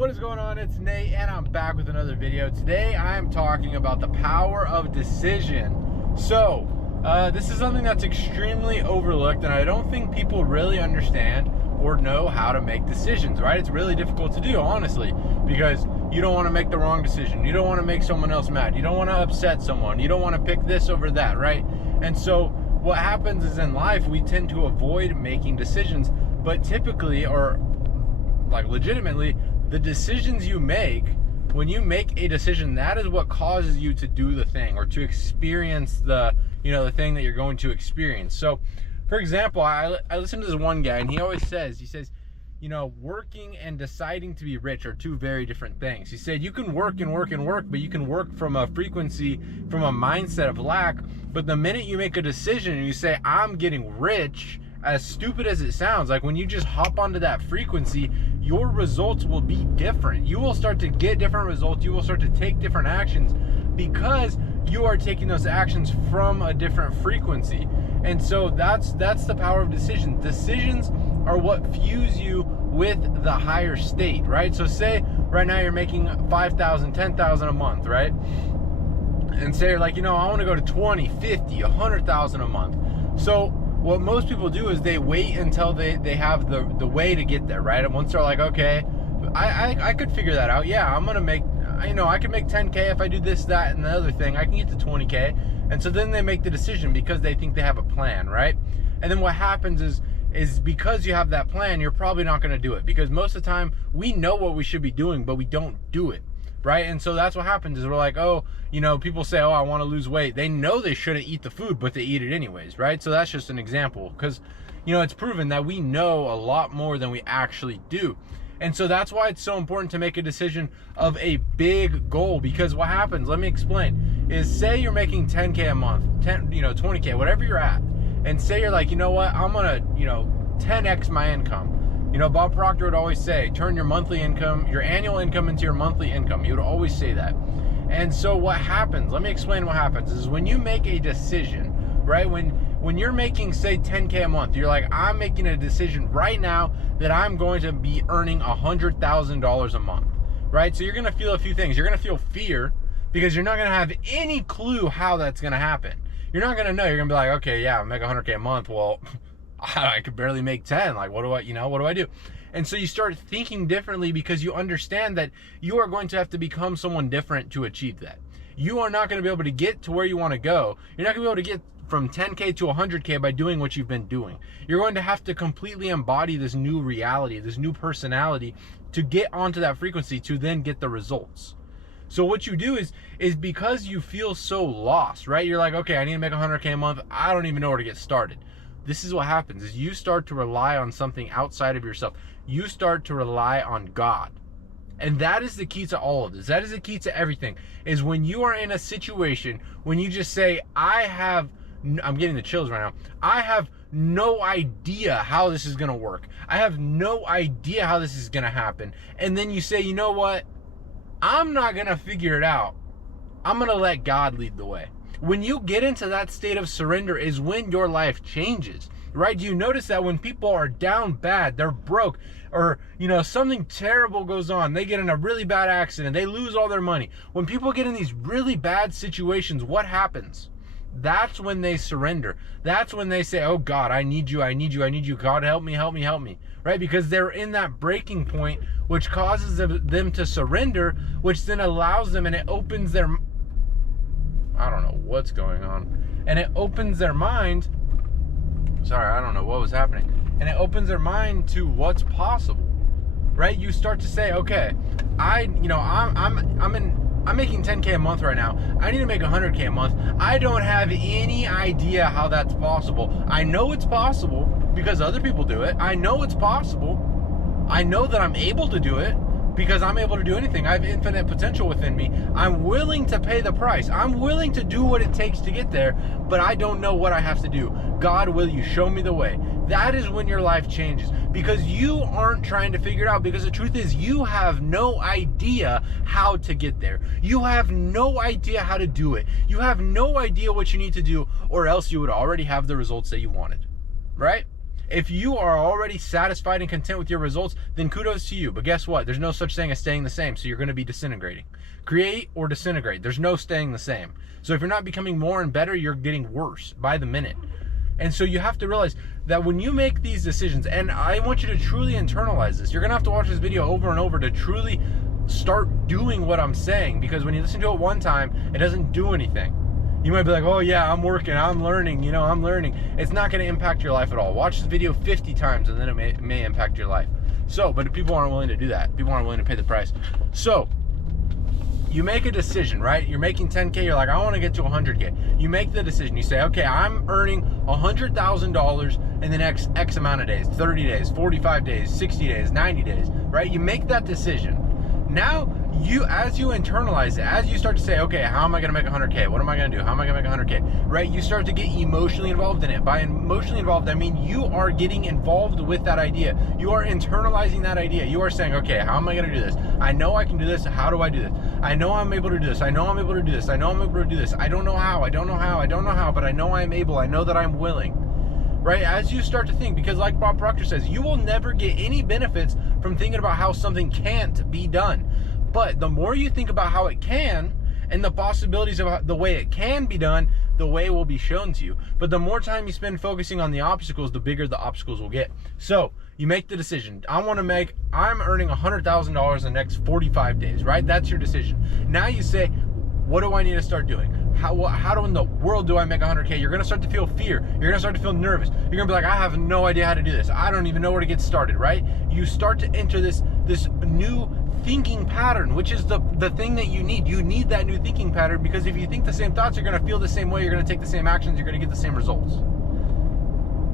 What is going on? It's Nate and I'm back with another video. Today I'm talking about the power of decision. So this is something that's extremely overlooked, and I don't think people really understand or know how to make decisions, right? It's really difficult to do, honestly, because you don't want to make the wrong decision. You don't want to make someone else mad. You don't want to upset someone. You don't want to pick this over that, right? And so what happens is in life, we tend to avoid making decisions, but typically, or like legitimately, the decisions you make, when you make a decision, that is what causes you to do the thing or to experience the thing that you're going to experience. So for example, I listen to this one guy, and he always says, working and deciding to be rich are two very different things. He said you can work and work and work, but you can work from a frequency, from a mindset of lack. But the minute you make a decision and you say, I'm getting rich, as stupid as it sounds, like when you just hop onto that frequency, your results will be different. You will start to get different results. You will start to take different actions because you are taking those actions from a different frequency. And so that's the power of decision. Decisions are what fuse you with the higher state, right? So say right now you're making $5,000, $10,000 a month, right? And say you're like, I want to go to 20, 50, $100,000 a month. So what most people do is they wait until they have the way to get there, right? And once they're like, okay, I could figure that out. Yeah, I'm gonna make, I can make 10K if I do this, that, and the other thing. I can get to 20K. And so then they make the decision because they think they have a plan, right? And then what happens is because you have that plan, you're probably not gonna do it, because most of the time we know what we should be doing, but we don't do it, right? And so that's what happens is we're like, people say, I want to lose weight. They know they shouldn't eat the food, but they eat it anyways, right? So that's just an example, because it's proven that we know a lot more than we actually do. And so that's why it's so important to make a decision of a big goal, because what happens, let me explain, is say you're making 10K a month, 20K, whatever you're at, and say you're like, I'm gonna 10x my income. Bob Proctor would always say, turn your monthly income, your annual income into your monthly income. He would always say that. And so what happens, let me explain what happens, is when you make a decision, right? When you're making, say, 10K a month, you're like, I'm making a decision right now that I'm going to be earning $100,000 a month, right? So you're going to feel a few things. You're going to feel fear because you're not going to have any clue how that's going to happen. You're not going to know. You're going to be like, okay, yeah, I make 100K a month. Well, I could barely make 10. Like, what do I do? And so you start thinking differently because you understand that you are going to have to become someone different to achieve that. You are not going to be able to get to where you want to go. You're not going to be able to get from 10K to 100K by doing what you've been doing. You're going to have to completely embody this new reality, this new personality, to get onto that frequency to then get the results. So what you do is because you feel so lost, right? You're like, okay, I need to make 100K a month. I don't even know where to get started. This is what happens, is you start to rely on something outside of yourself. You start to rely on God. And that is the key to all of this. That is the key to everything, is when you are in a situation, when you just say, I'm getting the chills right now. I have no idea how this is going to work. I have no idea how this is going to happen. And then you say, you know what? I'm not going to figure it out. I'm going to let God lead the way. When you get into that state of surrender is when your life changes, right? Do you notice that when people are down bad, they're broke, or, something terrible goes on, they get in a really bad accident, they lose all their money. When people get in these really bad situations, what happens? That's when they surrender. That's when they say, oh God, I need you, I need you, I need you. God, help me, help me, help me, right? Because they're in that breaking point, which causes them to surrender, which then allows them, and it opens their, I don't know what's going on, and it opens their mind. Sorry, I don't know what was happening. And it opens their mind to what's possible, right? You start to say, okay, I'm making 10K a month right now. I need to make 100K a month. I don't have any idea how that's possible. I know it's possible because other people do it. I know it's possible. I know that I'm able to do it because I'm able to do anything. I have infinite potential within me. I'm willing to pay the price. I'm willing to do what it takes to get there, but I don't know what I have to do. God, will you show me the way? That is when your life changes, because you aren't trying to figure it out, because the truth is you have no idea how to get there. You have no idea how to do it. You have no idea what you need to do, or else you would already have the results that you wanted, right? If you are already satisfied and content with your results, then kudos to you. But guess what? There's no such thing as staying the same. So you're going to be disintegrating. Create or disintegrate. There's no staying the same. So if you're not becoming more and better, you're getting worse by the minute. And so you have to realize that when you make these decisions, and I want you to truly internalize this, you're going to have to watch this video over and over to truly start doing what I'm saying, because when you listen to it one time, it doesn't do anything. You might be like, oh yeah, I'm working, I'm learning, I'm learning. It's not going to impact your life at all. Watch the video 50 times and then it may impact your life. So, but people aren't willing to do that. People aren't willing to pay the price. So, you make a decision, right? You're making 10K, you're like, I want to get to 100K. You make the decision, you say, okay, I'm earning $100,000 in the next X amount of days, 30 days, 45 days, 60 days, 90 days, right? You make that decision. Now, as you internalize it, as you start to say, okay, how am I going to make 100K? What am I going to do? How am I going to make 100K? Right? You start to get emotionally involved in it. By emotionally involved, I mean you are getting involved with that idea. You are internalizing that idea. You are saying, okay, how am I going to do this? I know I can do this. How do I do this? I know I'm able to do this. I know I'm able to do this. I know I'm able to do this. I don't know how. I don't know how. I don't know how, but I know I'm able. I know that I'm willing. Right? As you start to think, because like Bob Proctor says, you will never get any benefits from thinking about how something can't be done. But the more you think about how it can and the possibilities of the way it can be done, the way will be shown to you. But the more time you spend focusing on the obstacles, the bigger the obstacles will get. So you make the decision. I'm earning $100,000 in the next 45 days, right? That's your decision. Now you say, what do I need to start doing? How in the world do I make 100K? You're going to start to feel fear. You're going to start to feel nervous. You're going to be like, I have no idea how to do this. I don't even know where to get started, right? You start to enter this new thinking pattern, which is the thing that you need. You need that new thinking pattern, because if you think the same thoughts, you're going to feel the same way. You're going to take the same actions. You're going to get the same results.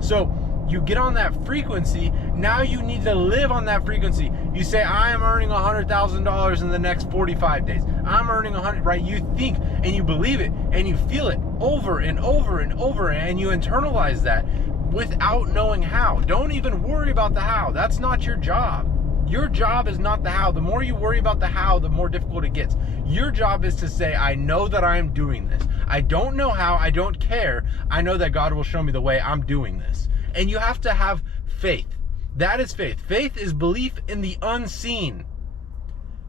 So you get on that frequency. Now you need to live on that frequency. You say, I am earning $100,000 in the next 45 days. I'm earning 100, right? You think and you believe it and you feel it over and over and over, and you internalize that without knowing how. Don't even worry about the how. That's not your job. Your job is not the how. The more you worry about the how, the more difficult it gets. Your job is to say, I know that I am doing this. I don't know how. I don't care. I know that God will show me the way. I'm doing this. And you have to have faith. That is faith. Faith is belief in the unseen.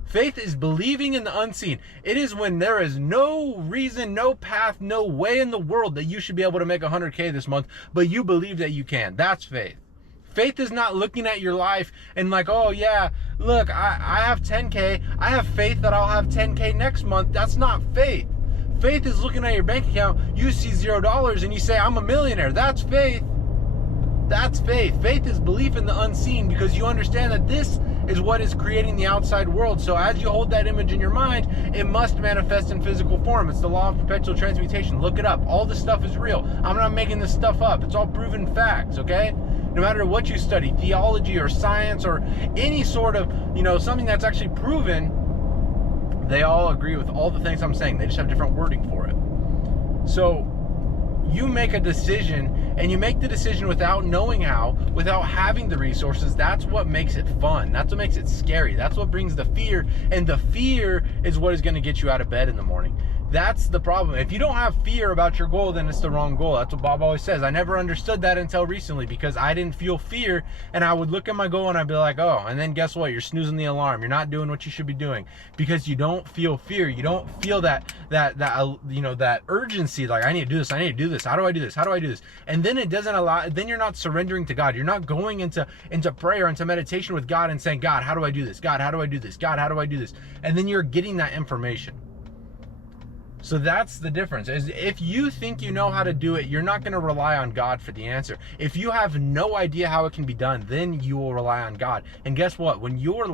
Faith is believing in the unseen. It is when there is no reason, no path, no way in the world that you should be able to make 100K this month, but you believe that you can. That's faith. Faith is not looking at your life and like, oh yeah, look, I have 10K. I have faith that I'll have 10K next month. That's not faith. Faith is looking at your bank account. You see $0 and you say, I'm a millionaire. That's faith. That's faith. Faith is belief in the unseen, because you understand that this is what is creating the outside world. So as you hold that image in your mind, it must manifest in physical form. It's the law of perpetual transmutation. Look it up. All this stuff is real. I'm not making this stuff up. It's all proven facts, okay? No matter what you study, theology or science or any sort of, something that's actually proven, they all agree with all the things I'm saying. They just have different wording for it. So you make a decision, and you make the decision without knowing how, without having the resources. That's what makes it fun. That's what makes it scary. That's what brings the fear, and the fear is what is going to get you out of bed in the morning. That's the problem. If you don't have fear about your goal, then it's the wrong goal. That's what Bob always says. I never understood that until recently, because I didn't feel fear, and I would look at my goal and I'd be like, oh, and then guess what? You're snoozing the alarm. You're not doing what you should be doing because you don't feel fear. You don't feel that urgency, like I need to do this. I need to do this. How do I do this? How do I do this? And then it doesn't allow, then you're not surrendering to God. You're not going into prayer, into meditation with God and saying, God, how do I do this? God, how do I do this? God, how do I do this? And then you're getting that information. So that's the difference. Is if you think you know how to do it, you're not going to rely on God for the answer. If you have no idea how it can be done, then you will rely on God. And guess what? When your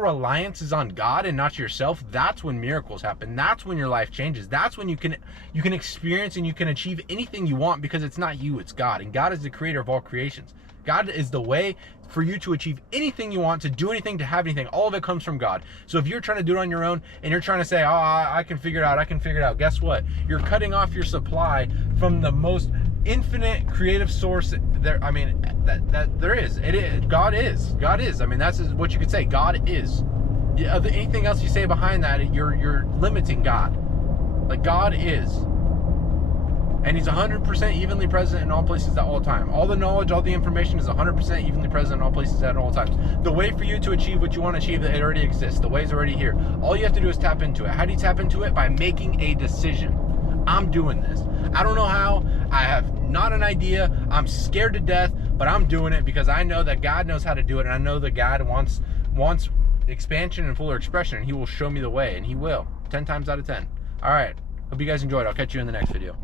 reliance is on God and not yourself, that's when miracles happen. That's when your life changes. That's when you can experience and you can achieve anything you want, because it's not you, it's God. And God is the creator of all creations. God is the way for you to achieve anything you want, to do anything, to have anything. All of it comes from God. So if you're trying to do it on your own and you're trying to say, oh, I can figure it out, guess what? You're cutting off your supply from the most infinite creative source there. I mean, that there is. It is. God is. I mean, that's what you could say. God is. Anything else you say behind that, you're limiting God. Like, God is. And he's 100% evenly present in all places at all time. All the knowledge, all the information is 100% evenly present in all places at all times. The way for you to achieve what you want to achieve, it already exists. The way's already here. All you have to do is tap into it. How do you tap into it? By making a decision. I'm doing this. I don't know how. I have not an idea. I'm scared to death, but I'm doing it because I know that God knows how to do it, and I know that God wants expansion and fuller expression, and he will show me the way, and he will. 10 times out of 10. All right. Hope you guys enjoyed. I'll catch you in the next video.